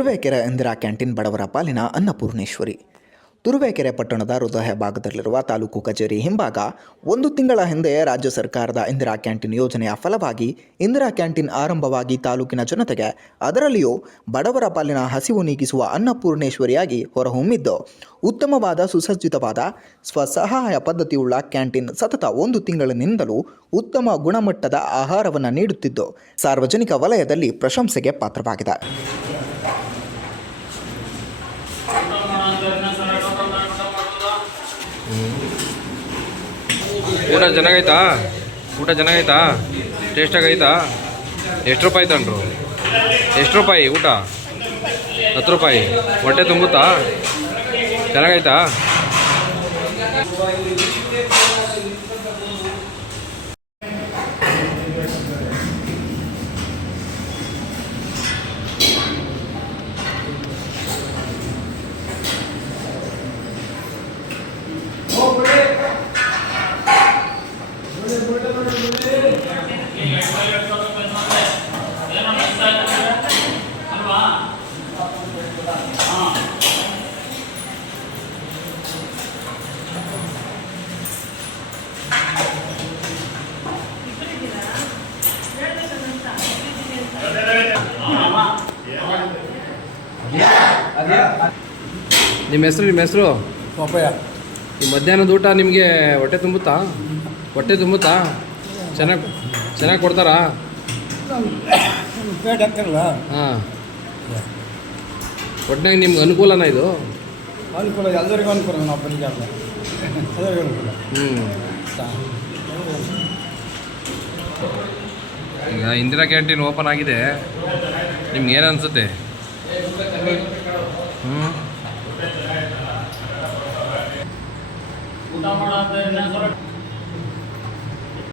Turuvekere Indira canteen ಬಡವರ ಪಾಲಿನ ಅನ್ನಪೂರ್ಣೇಶ್ವರಿ. ತುರುವೇಕೆರೆ ಪಟ್ಟಣದ ಹೃದಯ ಭಾಗದಲ್ಲಿರುವ ತಾಲೂಕು ಕಚೇರಿ ಹಿಂಭಾಗ 1 ತಿಂಗಳ ಹಿಂದೆ ರಾಜ್ಯ ಸರ್ಕಾರದ ಇಂದಿರಾ ಕ್ಯಾಂಟೀನ್ ಯೋಜನೆಯ ಫಲವಾಗಿ ಇಂದಿರಾ ಕ್ಯಾಂಟೀನ್ ಆರಂಭವಾಗಿ ತಾಲೂಕಿನ ಜನತೆಗೆ, ಅದರಲ್ಲಿಯೂ ಬಡವರ ಪಾಲಿನ ಹಸಿವು ನೀಗಿಸುವ ಅನ್ನಪೂರ್ಣೇಶ್ವರಿಯಾಗಿ ಹೊರಹೊಮ್ಮಿದ್ದು, ಉತ್ತಮವಾದ ಸುಸಜ್ಜಿತವಾದ ಸ್ವಸಹಾಯ ಪದ್ಧತಿಯುಳ್ಳ ಕ್ಯಾಂಟೀನ್ ಸತತ 1 ತಿಂಗಳಿನಿಂದಲೂ ಉತ್ತಮ ಗುಣಮಟ್ಟದ ಆಹಾರವನ್ನು ನೀಡುತ್ತಿದ್ದು, ಸಾರ್ವಜನಿಕ ವಲಯದಲ್ಲಿ ಪ್ರಶಂಸೆಗೆ ಪಾತ್ರವಾಗಿದೆ. ಊಟ ಚೆನ್ನಾಗೈತಾ ಟೇಸ್ಟಾಗೈತಾ? ಎಷ್ಟು ರೂಪಾಯಿ ತಗೊಂಡ್ರು? ಎಷ್ಟು ರೂಪಾಯಿ ಊಟ? 10 ರೂಪಾಯಿ. ಹೊಟ್ಟೆ ತುಂಬುತ್ತಾ? ಚೆನ್ನಾಗೈತಾ? ನಿಮ್ಮ ಹೆಸರು? ಪಾಪಯ್ಯ. ಈ ಮಧ್ಯಾಹ್ನದ ಊಟ ನಿಮಗೆ ಹೊಟ್ಟೆ ತುಂಬುತ್ತಾ? ಚೆನ್ನಾಗಿ ಕೊಡ್ತಾರಾ? ಪೇಟ್ ಹಾಕ್ತಾರಲ್ಲ. ಹಾಂ, ಒಟ್ಟಿನಾಗ ನಿಮ್ಗೆ ಅನುಕೂಲನಾ ಇದು? ಅನುಕೂಲ, ಎಲ್ಲರಿಗೂ ಅನುಕೂಲ. ನಾವು ಬರೀ ಎಲ್ಲರಿಗೂ ಅನುಕೂಲ. ಈಗ ಇಂದಿರಾ ಕ್ಯಾಂಟೀನ್ ಓಪನ್ ಆಗಿದೆ, ನಿಮ್ಗೆ ಏನು ಅನಿಸುತ್ತೆ? ಊಟ ಮಾಡೋ